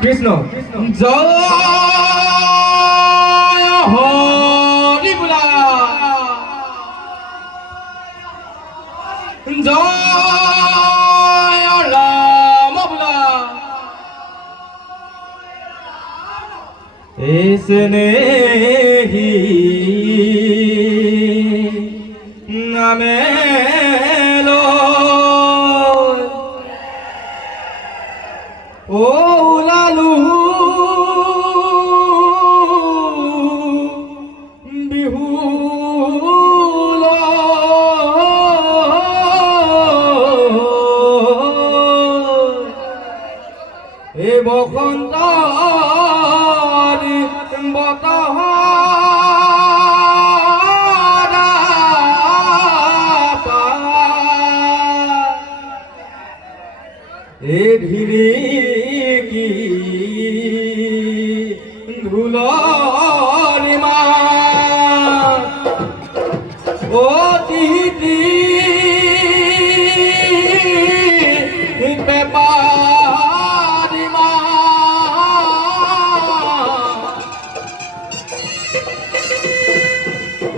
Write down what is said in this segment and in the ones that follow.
কৃষ্ণ জয় হরি বোলা জয় রাম বোলা इसने ही नामे लो ओ लालू बिहू लो ए बसंत বতাহ এ ধীরে কি ধুলর মা ও তিতি পেপারি মা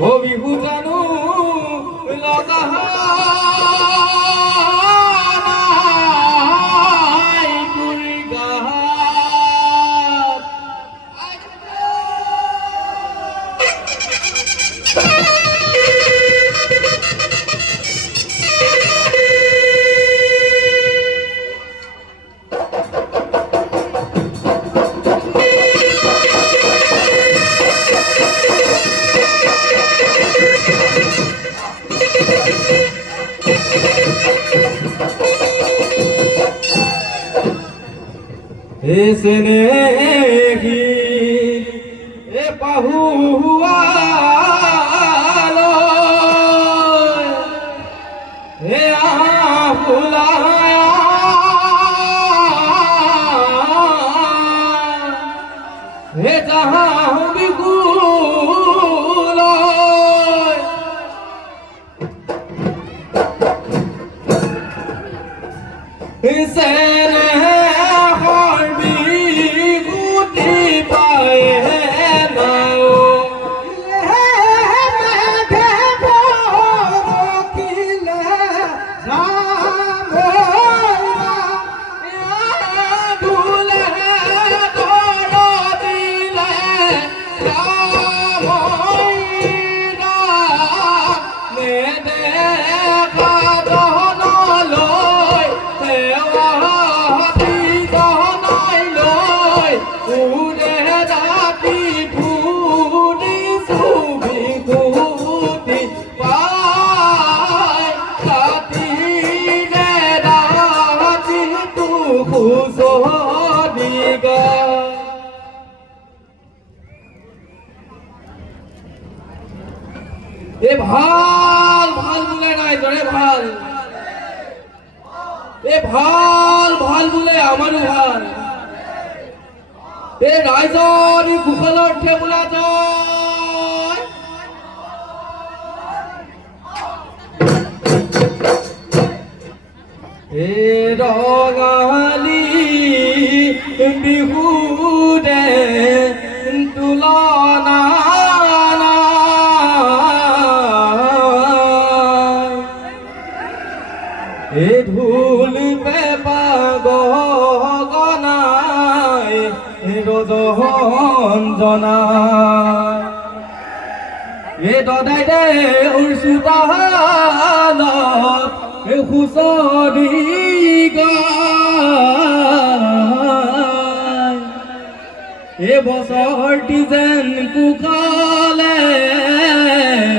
ও বিহু জানু লগা इसने ही ए पहुआ लो ए बुलाया ए जहाँ भी गुलो इसने এ ভাল ভাল বুলে নাই জরে ভাল এ ভাল ভাল বুলে আমারও ভাল এ রাইজর কুশলৰ ঠেবুলা জয় এ ৰঙালী বিহু দে তুলনা এ ধুল পেপাগনাই রোদন জনাই এ দদাই দে উরসুতাল এ খুসরি গায় এ বছরটি যেন কুকালে